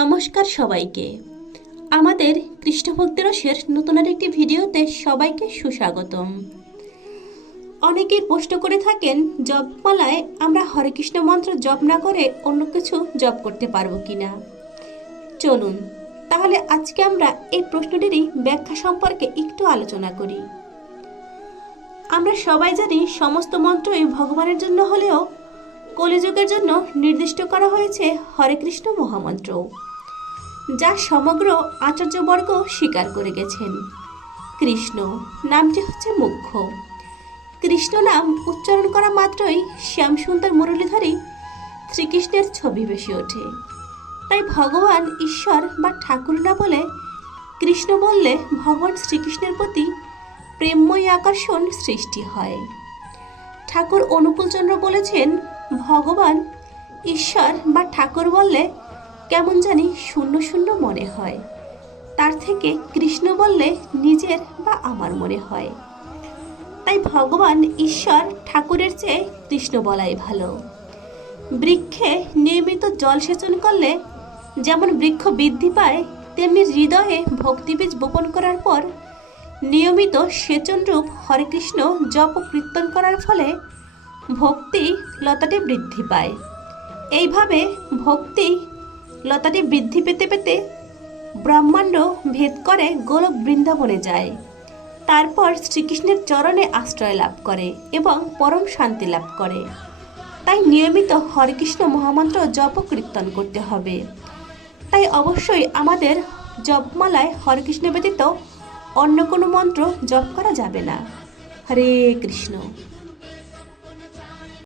নমস্কার সবাইকে। আমাদের কৃষ্ণভক্তি রসের নতুন আর একটি ভিডিওতে সবাইকে সুস্বাগতম। অনেকেই প্রশ্ন করে থাকেন, জপমালায় আমরা হরে কৃষ্ণ মন্ত্র জপ না করে অন্য কিছু জপ করতে পারব কিনা? চলুন, তাহলে আজকে আমরা এই প্রশ্নটিরই ব্যাখ্যা সম্পর্কে একটু আলোচনা করি। আমরা সবাই জানি সমস্ত মন্ত্রই ভগবানের জন্য হলেও কলিযুগের জন্য নির্দিষ্ট করা হয়েছে হরে কৃষ্ণ মহামন্ত্র, যা সমগ্র আচার্যবর্গ স্বীকার করে গেছেন। কৃষ্ণ নামটি হচ্ছে মুখ্য। কৃষ্ণ নাম উচ্চারণ করা মাত্রই শ্যামসুন্দর মুরলীধরী শ্রীকৃষ্ণের ছবি ভেসে ওঠে। তাই ভগবান ঈশ্বর বা ঠাকুর না বলে কৃষ্ণ বললে ভগবান শ্রীকৃষ্ণের প্রতি প্রেমময় আকর্ষণ সৃষ্টি হয়। ঠাকুর অনুকূলচন্দ্র বলেছেন ভগবান, ঈশ্বর বা ঠাকুর বললে কেমন জানি শূন্য শূন্য মনে হয়। তার থেকে কৃষ্ণ বললে নিজের বা আমার মনে হয়। তাই ভগবান, ঈশ্বর, ঠাকুরের চেয়ে কৃষ্ণ বলাই ভালো। বৃক্ষে নিয়মিত জলসেচন করলে যেমন বৃক্ষ বৃদ্ধি পায়, তেমনি হৃদয়ে ভক্তিবীজ বপন করার পর নিয়মিত সেচনরূপ হরে কৃষ্ণ জপ কীর্তন করার ফলে ভক্তি লতাটি বৃদ্ধি পায়। এইভাবে ভক্তি লতাটি বৃদ্ধি পেতে পেতে ব্রহ্মাণ্ড ভেদ করে গোলক বৃন্দাবনে যায়। তারপর শ্রীকৃষ্ণের চরণে আশ্রয় লাভ করে এবং পরম শান্তি লাভ করে। তাই নিয়মিত হরেকৃষ্ণ মহামন্ত্র জপ কীর্তন করতে হবে। তাই অবশ্যই আমাদের জপমালায় হরেকৃষ্ণ ব্যতীত অন্য কোনো মন্ত্র জপ করা যাবে না। হরে কৃষ্ণ।